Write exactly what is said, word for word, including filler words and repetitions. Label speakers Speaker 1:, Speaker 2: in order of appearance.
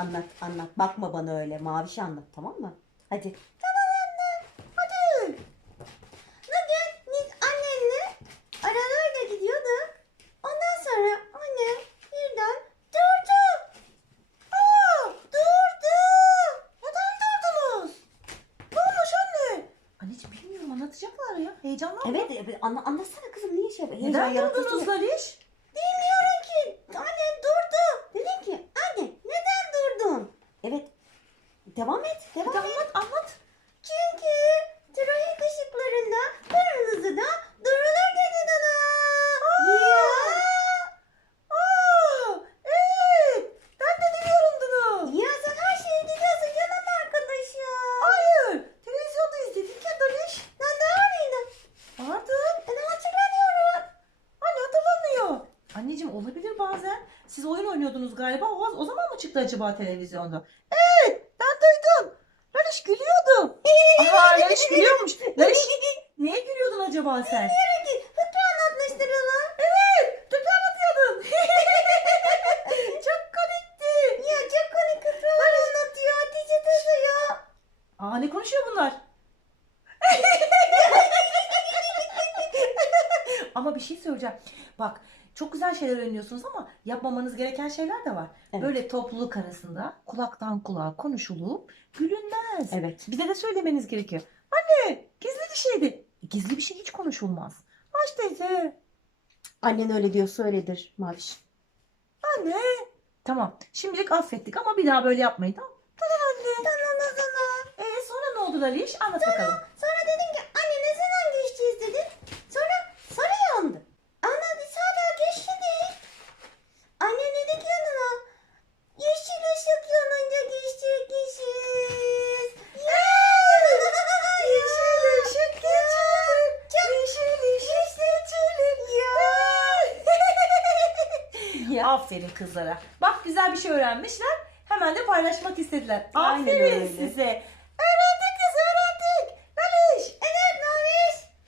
Speaker 1: anlat anlat. Bakma bana öyle. Maviş anlat, tamam mı? Hadi.
Speaker 2: Tamam anne. Hadi. Bugün biz annenle arabayla gidiyorduk. Ondan sonra annem birden durdu. Aa, durdu. Neden durdunuz? Ne olmuş anne? Anneciğim bilmiyorum, anlatacaklar ya. Heyecanlanma.
Speaker 1: Evet, evet anla, anlatsana kızım, niye şey heyecan
Speaker 2: Neden
Speaker 1: yaratıyorsun
Speaker 2: durdunuz
Speaker 1: ya?
Speaker 2: Zaliş? Bilmiyorum ki. Annem durdu. Dedim ki anne neden durdun?
Speaker 1: Evet. Devam et. Devam
Speaker 2: Hadi
Speaker 1: et.
Speaker 2: anlat anlat. Çünkü trafik ışıklarında kırmızı da durulur dedi bana.
Speaker 1: Ya.
Speaker 2: Aa, evet. Ben de biliyorum bunu.
Speaker 1: Ya sen her şeyi biliyorsun canım arkadaşım.
Speaker 2: Hayır. Televizyonda izledik ya Daliş. Ben de öyleydim. Vardım. Ben hatırlamıyorum. Anne hatırlamıyor. Anneciğim olabilir bazen. Siz oyun oynuyordunuz galiba. O, o zaman mı çıktı acaba televizyonda? Evet. Ben duydum. Laliş gülüyordu. Aha Laliş gülüyormuş. Laliş neye gülüyordun acaba sen? Bilmiyorum ki. Fıkra anlatmıştır ona. Evet. Fıkra anlatıyordun. Çok komikti. Ya çok komik fıkralar anlatıyor. Hatice teyze ya. Aa ne konuşuyor bunlar? Ama bir şey söyleyeceğim. Bak çok güzel şeyler öğreniyorsunuz ama yapmamanız gereken şeyler de var.
Speaker 1: Evet.
Speaker 2: Böyle topluluk arasında kulaktan kulağa konuşulup gülünmez.
Speaker 1: Evet.
Speaker 2: Bize de söylemeniz gerekiyor. Anne gizli bir şeydi. Gizli bir şey hiç konuşulmaz. Baş teyze.
Speaker 1: Annen öyle diyorsa öyledir Maviş.
Speaker 2: Anne. Tamam. Şimdilik affettik ama bir daha böyle yapmayın. Tamam. Tamam anne. Tamam o zaman. Ee, sonra ne oldu Laliş? Anlat bakalım.
Speaker 1: Sonra dedim ki anne ne zaman geçeceğiz dedim. Sonra sarı yandı. Ana biz hala geçti değil. Anne ne dedi yanına? Yeşil ışık yanınca geçecekmişiz.
Speaker 2: Yeşil ışık geçilir. Yeşil ışık geçilir.
Speaker 1: Ya.
Speaker 2: Aferin kızlara. Bak güzel bir şey öğrenmişler. Hemen de paylaşmak istediler.
Speaker 1: Aynen
Speaker 2: Aferin
Speaker 1: öyle.
Speaker 2: size.